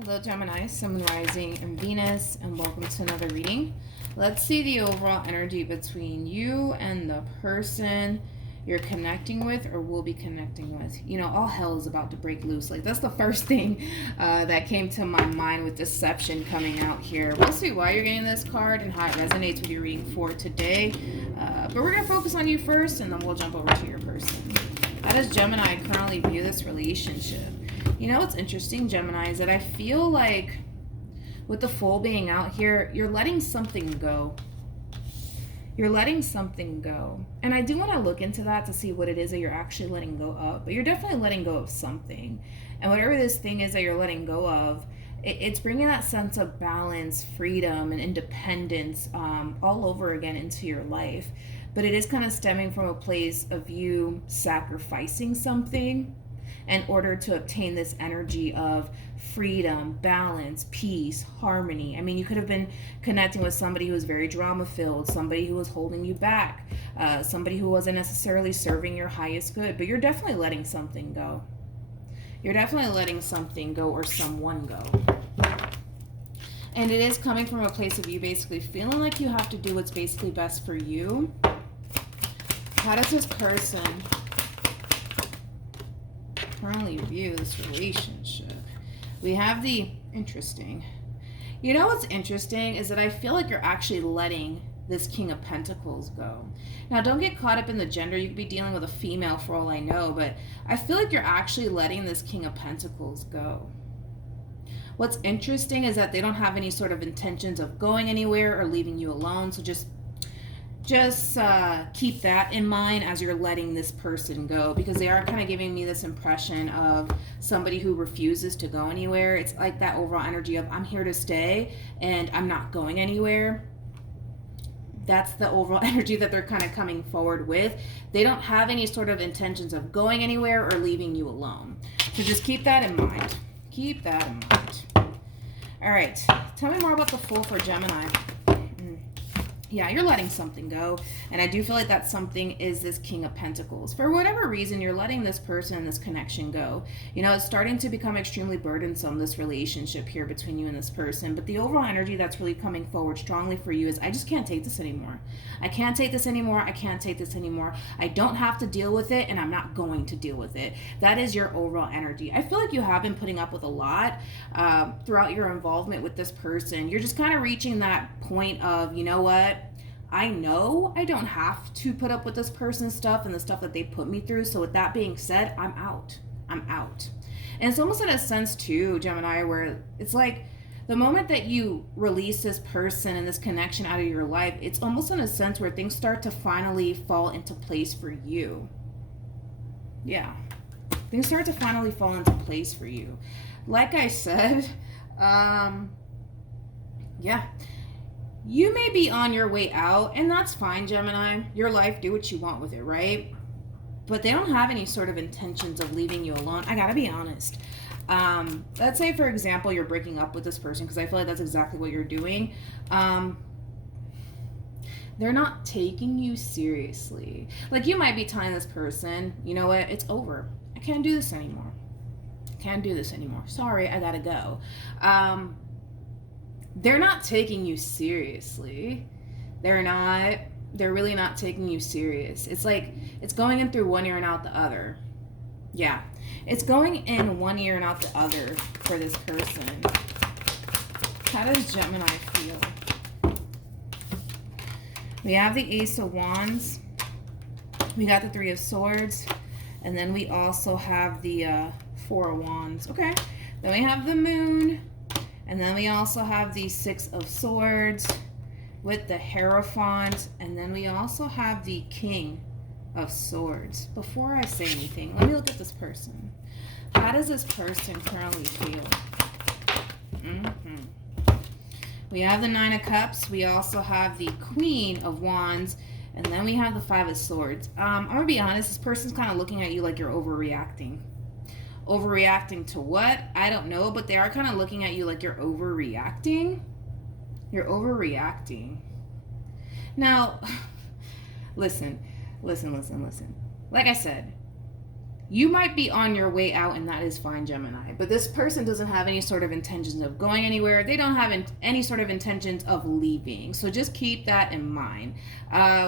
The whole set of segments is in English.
Hello Gemini, Sun, Rising, and Venus, and welcome to another reading. Let's see the overall energy between you and the person you're connecting with or will be connecting with. You know, all hell is about to break loose. Like, that's the first thing that came to my mind with deception coming out here. We'll see why you're getting this card and how it resonates with your reading for today. But we're going to focus on you first, and then we'll jump over to your person. How does Gemini currently view this relationship? You know what's interesting, Gemini, is that I feel like with the Fool being out here, you're letting something go. You're letting something go. And I do want to look into that to see what it is that you're actually letting go of. But you're definitely letting go of something. And whatever this thing is that you're letting go of, it's bringing that sense of balance, freedom, and independence all over again into your life. But it is kind of stemming from a place of you sacrificing something in order to obtain this energy of freedom, balance, peace, harmony. I mean, you could have been connecting with somebody who was very drama-filled, somebody who was holding you back, somebody who wasn't necessarily serving your highest good, but you're definitely letting something go. You're definitely letting something go or someone go. And it is coming from a place of you basically feeling like you have to do what's basically best for you. How does this person currently view this relationship? We have the interesting. You know what's interesting is that I feel like you're actually letting this King of Pentacles go. Now, don't get caught up in the gender. You could be dealing with a female for all I know, but I feel like you're actually letting this King of Pentacles go. What's interesting is that they don't have any sort of intentions of going anywhere or leaving you alone, so just keep that in mind as you're letting this person go, because they are kind of giving me this impression of somebody who refuses to go anywhere. It's like that overall energy of I'm here to stay and I'm not going anywhere. That's the overall energy that they're kind of coming forward with. They don't have any sort of intentions of going anywhere or leaving you alone. So just keep that in mind. Keep that in mind. All right. Tell me more about the Fool for Gemini. Yeah, you're letting something go. And I do feel like that something is this King of Pentacles. For whatever reason, you're letting this person and this connection go. You know, it's starting to become extremely burdensome, this relationship here between you and this person. But the overall energy that's really coming forward strongly for you is, I just can't take this anymore. I can't take this anymore. I can't take this anymore. I don't have to deal with it, and I'm not going to deal with it. That is your overall energy. I feel like you have been putting up with a lot throughout your involvement with this person. You're just kind of reaching that point of, you know what? I know I don't have to put up with this person's stuff and the stuff that they put me through. So with that being said, I'm out. I'm out. And it's almost in a sense too, Gemini, where it's like the moment that you release this person and this connection out of your life, it's almost in a sense where things start to finally fall into place for you. Yeah. Things start to finally fall into place for you. Like I said, yeah. You may be on your way out, and that's fine, Gemini. Your life, do what you want with it, right? But they don't have any sort of intentions of leaving you alone. I gotta be honest. Let's say, for example, you're breaking up with this person, because I feel like that's exactly what you're doing. They're not taking you seriously. Like, you might be telling this person, you know what, it's over. I can't do this anymore. I can't do this anymore. Sorry, I gotta go. They're not taking you seriously. They're really not taking you serious. It's like it's going in through one ear and out the other. Yeah. It's going in one ear and out the other for this person. How does Gemini feel? We have the Ace of Wands. We got the Three of Swords. And then we also have the Four of Wands. Okay. Then we have the Moon. And then we also have the Six of Swords with the Hierophant. And then we also have the King of Swords. Before I say anything, let me look at this person. How does this person currently feel? We have the Nine of Cups. We also have the Queen of Wands. And then we have the Five of Swords. I'm going to be honest. This person's kind of looking at you like you're overreacting. Overreacting to what? I don't know, but they are kind of looking at you like you're overreacting. You're overreacting. Now, listen. Like I said, You might be on your way out, and that is fine, Gemini. But this person doesn't have any sort of intentions of going anywhere. They don't have any sort of intentions of leaving. So just keep that in mind.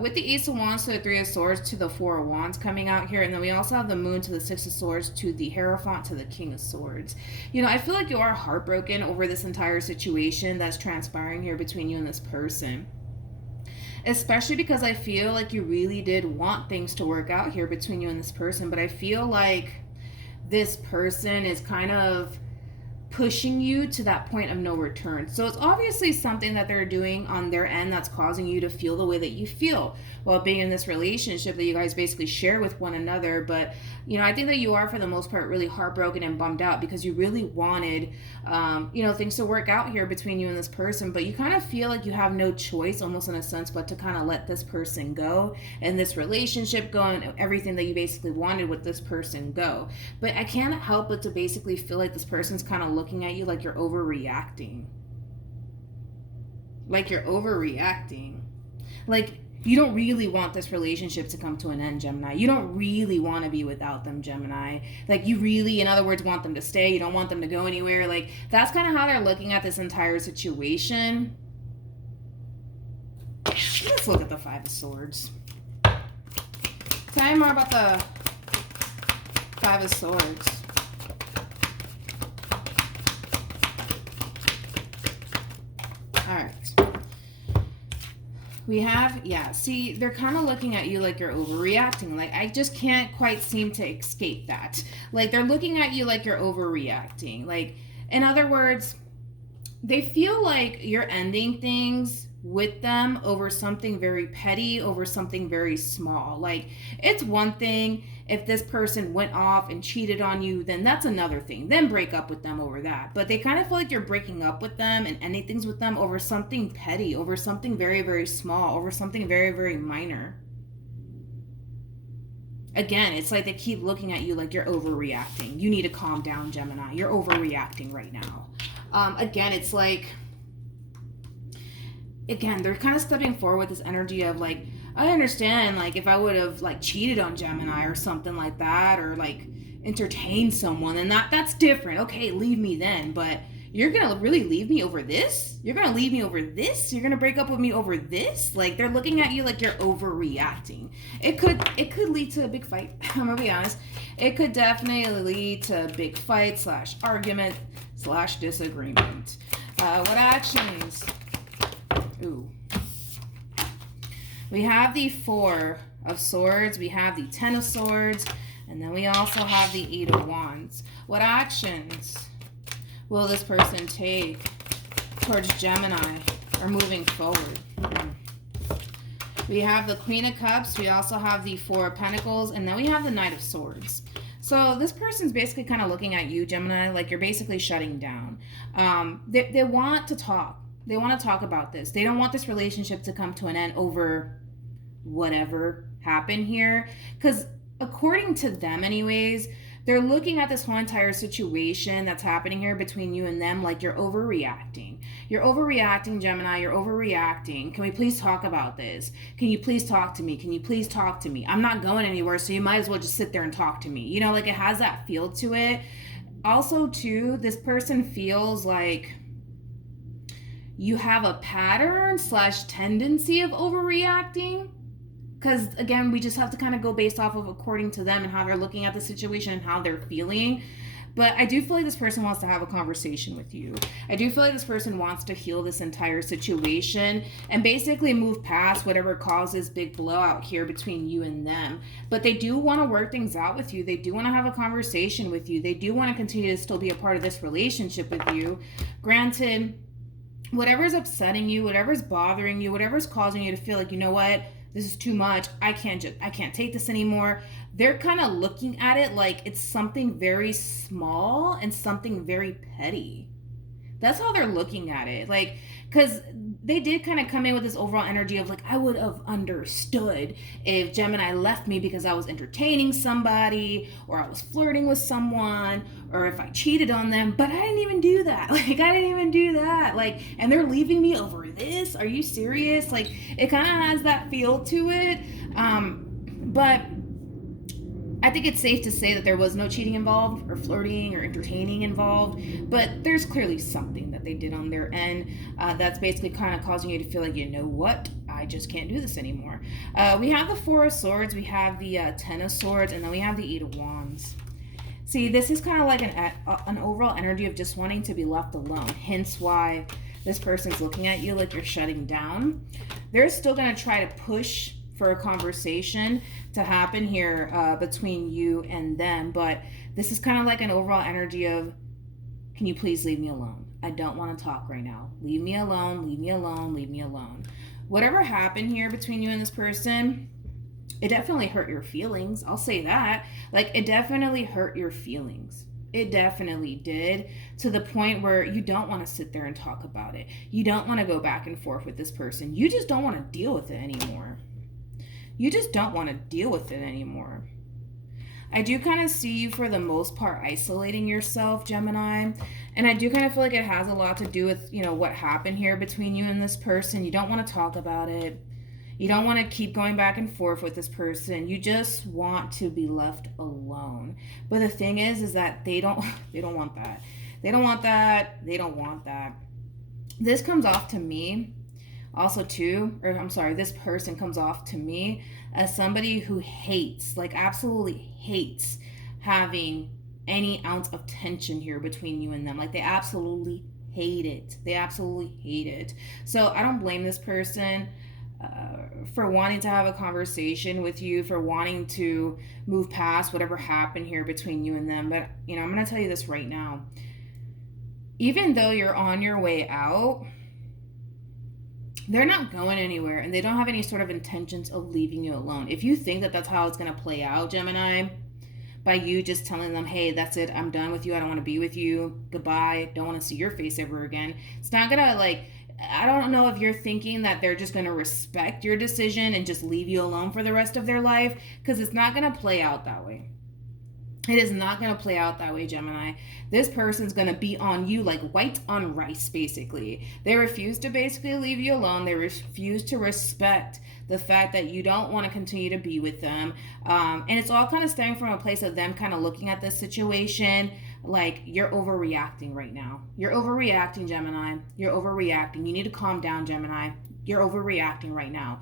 With the Ace of Wands to the Three of Swords to the Four of Wands coming out here. And then we also have the Moon to the Six of Swords to the Hierophant to the King of Swords. You know, I feel like you are heartbroken over this entire situation that's transpiring here between you and this person. Especially because I feel like you really did want things to work out here between you and this person. But I feel like this person is kind of pushing you to that point of no return. So it's obviously something that they're doing on their end that's causing you to feel the way that you feel while being in this relationship that you guys basically share with one another. But, you know, I think that you are, for the most part, really heartbroken and bummed out because you really wanted, you know, things to work out here between you and this person. But you kind of feel like you have no choice, almost in a sense, but to kind of let this person go and this relationship go and everything that you basically wanted with this person go. But I can't help but to basically feel like this person's kind of looking at you like you're overreacting. Like you're overreacting. Like you don't really want this relationship to come to an end, Gemini. You don't really want to be without them, Gemini. Like you really, in other words, want them to stay. You don't want them to go anywhere. Like that's kind of how they're looking at this entire situation. Let's look at the Five of Swords. Tell me more about the Five of Swords. All right. We have, see, they're kind of looking at you like you're overreacting. Like, I just can't quite seem to escape that. Like, they're looking at you like you're overreacting. Like, in other words, they feel like you're ending things with them over something very petty, over something very small. Like, it's one thing if this person went off and cheated on you, then that's another thing. Then break up with them over that. But they kind of feel like you're breaking up with them and ending things with them over something petty, over something very, very small, over something very, very minor. Again, it's like they keep looking at you like you're overreacting. You need to calm down, Gemini. You're overreacting right now. Again, it's like, again, they're kind of stepping forward with this energy of like, I understand, like, if I would have, like, cheated on Gemini or something like that, or, like, entertained someone, then that's different. Okay, leave me then, but you're gonna really leave me over this? You're gonna leave me over this? You're gonna break up with me over this? Like, they're looking at you like you're overreacting. It could lead to a big fight. I'm gonna be honest. It could definitely lead to a big fight / argument / disagreement. What actions? Ooh. We have the Four of Swords, we have the Ten of Swords, and then we also have the Eight of Wands. What actions will this person take towards Gemini or moving forward? We have the Queen of Cups, we also have the Four of Pentacles, and then we have the Knight of Swords. So this person's basically kind of looking at you, Gemini, like you're basically shutting down. They want to talk. They want to talk about this. They don't want this relationship to come to an end over whatever happened here. Because according to them anyways, they're looking at this whole entire situation that's happening here between you and them like you're overreacting. You're overreacting, Gemini. You're overreacting. Can we please talk about this? Can you please talk to me? Can you please talk to me? I'm not going anywhere, so you might as well just sit there and talk to me. You know, like it has that feel to it. Also, too, this person feels like you have a pattern / tendency of overreacting. Because, again, we just have to kind of go based off of according to them and how they're looking at the situation and how they're feeling. But I do feel like this person wants to have a conversation with you. I do feel like this person wants to heal this entire situation and basically move past whatever causes big blowout here between you and them. But they do want to work things out with you. They do want to have a conversation with you. They do want to continue to still be a part of this relationship with you. Granted, whatever's upsetting you, whatever's bothering you, whatever's causing you to feel like, you know what, this is too much, I can't take this anymore. They're kind of looking at it like it's something very small and something very petty. That's how they're looking at it. Like, because they did kind of come in with this overall energy of like, I would have understood if Gemini left me because I was entertaining somebody or I was flirting with someone or if I cheated on them, but I didn't even do that. Like, I didn't even do that. Like, and they're leaving me over this? Are you serious? Like, it kind of has that feel to it. But I think it's safe to say that there was no cheating involved or flirting or entertaining involved, but there's clearly something that they did on their end that's basically kind of causing you to feel like, you know what, I just can't do this anymore. We have the Four of Swords, we have the Ten of Swords, and then we have the Eight of Wands. See, this is kind of like an overall energy of just wanting to be left alone, hence why this person's looking at you like you're shutting down. They're still going to try to push for a conversation to happen here between you and them, but this is kind of like an overall energy of, can you please leave me alone? I don't want to talk right now. Leave me alone, leave me alone, leave me alone. Whatever happened here between you and this person, it definitely hurt your feelings. I'll say that. Like, it definitely hurt your feelings. It definitely did, to the point where you don't want to sit there and talk about it. You don't want to go back and forth with this person. You just don't want to deal with it anymore. You just don't want to deal with it anymore. I do kind of see you, for the most part, isolating yourself, Gemini. And I do kind of feel like it has a lot to do with, what happened here between you and this person. You don't want to talk about it. You don't want to keep going back and forth with this person. You just want to be left alone. But the thing is that they don't want that. They don't want that. They don't want that. This comes off to me also too, this person comes off to me as somebody who hates, like absolutely hates, having any ounce of tension here between you and them. Like, they absolutely hate it. They absolutely hate it. So I don't blame this person for wanting to have a conversation with you, for wanting to move past whatever happened here between you and them. But, I'm going to tell you this right now. Even though you're on your way out, they're not going anywhere, and they don't have any sort of intentions of leaving you alone. If you think that that's how it's going to play out, Gemini, by you just telling them, hey, that's it, I'm done with you, I don't want to be with you, goodbye, don't want to see your face ever again, it's not going to, I don't know if you're thinking that they're just going to respect your decision and just leave you alone for the rest of their life, because it's not going to play out that way. It is not going to play out that way, Gemini. This person's going to be on you like white on rice, basically. They refuse to basically leave you alone. They refuse to respect the fact that you don't want to continue to be with them. And it's all kind of stemming from a place of them kind of looking at this situation like, you're overreacting right now. You're overreacting, Gemini. You're overreacting. You need to calm down, Gemini. You're overreacting right now.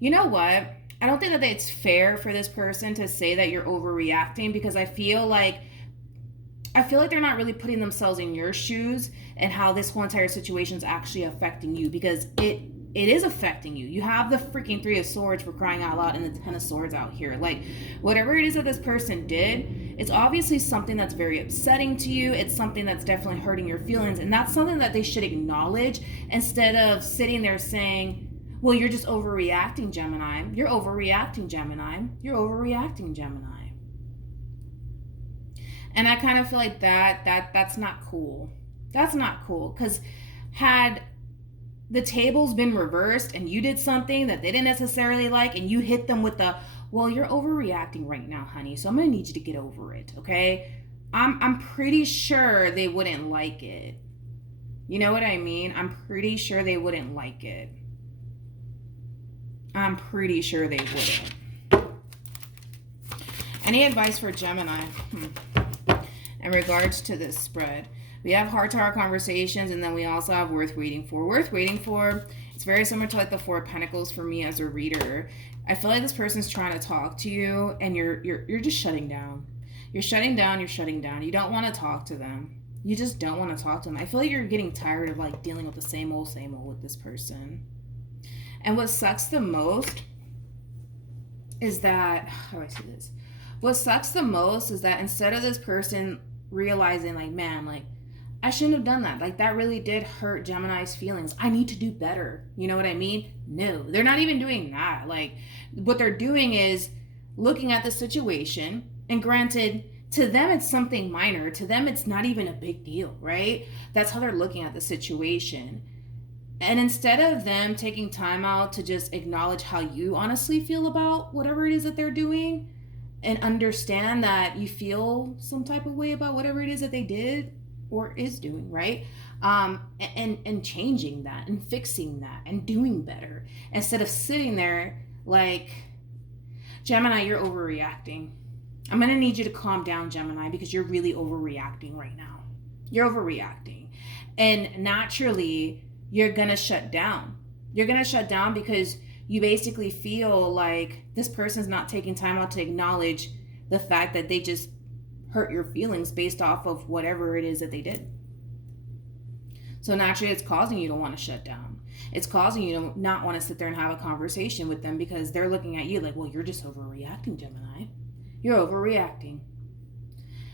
You know what? I don't think that it's fair for this person to say that you're overreacting, because I feel like they're not really putting themselves in your shoes and how this whole entire situation is actually affecting you, because it is affecting you. You have the freaking Three of Swords, for crying out loud, and the Ten of Swords out here. Like, whatever it is that this person did, it's obviously something that's very upsetting to you. It's something that's definitely hurting your feelings, and that's something that they should acknowledge, instead of sitting there saying, well, you're just overreacting, Gemini. You're overreacting, Gemini. You're overreacting, Gemini. And I kind of feel like that's not cool. That's not cool, because had the tables been reversed and you did something that they didn't necessarily like, and you hit them with the, well, you're overreacting right now, honey, so I'm gonna need you to get over it, okay? I'm pretty sure they wouldn't like it. You know what I mean? I'm pretty sure they wouldn't like it. I'm pretty sure they wouldn't. Any advice for Gemini in regards to this spread? We have heart-to-heart conversations, and then we also have worth waiting for. Worth waiting for, it's very similar to like the Four of Pentacles for me as a reader. I feel like this person's trying to talk to you, and you're just shutting down. You're shutting down, you're shutting down. You don't want to talk to them. You just don't want to talk to them. I feel like you're getting tired of like dealing with the same old with this person. And what sucks the most is that, how do I say this? What sucks the most is that instead of this person realizing like, man, like, I shouldn't have done that. Like, that really did hurt Gemini's feelings. I need to do better. You know what I mean? No, they're not even doing that. Like, what they're doing is looking at the situation, and granted, to them, it's something minor. To them, it's not even a big deal, right? That's how they're looking at the situation. And instead of them taking time out to just acknowledge how you honestly feel about whatever it is that they're doing, and understand that you feel some type of way about whatever it is that they did or is doing, right? And changing that and fixing that and doing better, instead of sitting there like, Gemini, you're overreacting. I'm going to need you to calm down, Gemini, because you're really overreacting right now. You're overreacting. And naturally, you're going to shut down. You're going to shut down because you basically feel like this person's not taking time out to acknowledge the fact that they just hurt your feelings based off of whatever it is that they did. So naturally, it's causing you to want to shut down. It's causing you to not want to sit there and have a conversation with them because they're looking at you like, well, you're just overreacting, Gemini. You're overreacting.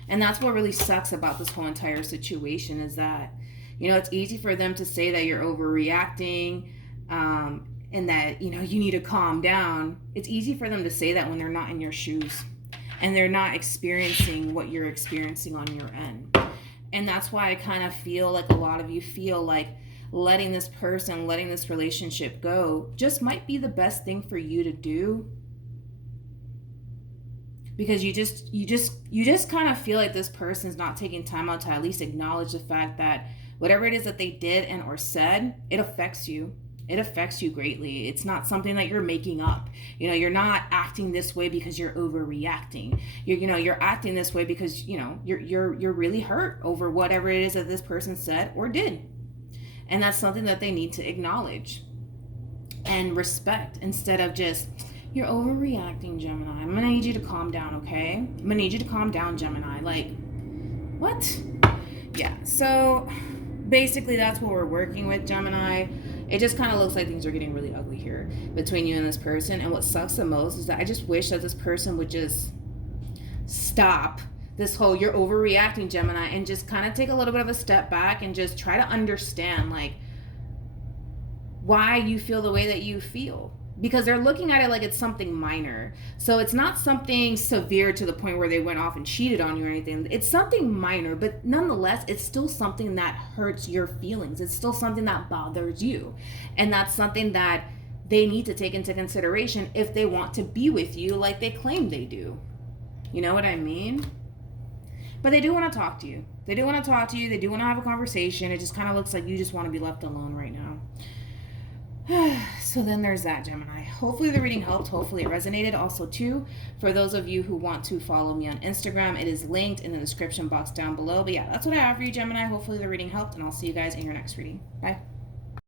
And that's what really sucks about this whole entire situation is that, you know, it's easy for them to say that you're overreacting and that, you know, you need to calm down. It's easy for them to say that when they're not in your shoes and they're not experiencing what you're experiencing on your end. And that's why I kind of feel like a lot of you feel like letting this person, letting this relationship go just might be the best thing for you to do. Because you just kind of feel like this person's not taking time out to at least acknowledge the fact that whatever it is that they did and or said, it affects you. It affects you greatly. It's not something that you're making up. You know, you're not acting this way because you're overreacting. You're acting this way because, you know, you're really hurt over whatever it is that this person said or did. And that's something that they need to acknowledge and respect instead of just, you're overreacting, Gemini. I'm going to need you to calm down, okay? I'm going to need you to calm down, Gemini. Like, what? Yeah, so basically that's what we're working with, Gemini. It just kind of looks like things are getting really ugly here between you and this person. And what sucks the most is that I just wish that this person would just stop this whole you're overreacting, Gemini, and just kind of take a little bit of a step back and just try to understand, like, why you feel the way that you feel. Because they're looking at it like it's something minor. So it's not something severe to the point where they went off and cheated on you or anything. It's something minor, but nonetheless, it's still something that hurts your feelings. It's still something that bothers you. And that's something that they need to take into consideration if they want to be with you like they claim they do. You know what I mean? But they do want to talk to you. They do want to talk to you. They do want to have a conversation. It just kind of looks like you just want to be left alone right now. So then there's that, Gemini. Hopefully the reading helped. Hopefully it resonated. Also, too, for those of you who want to follow me on Instagram, it is linked in the description box down below. But yeah, that's what I have for you, Gemini. Hopefully the reading helped, and I'll see you guys in your next reading. Bye.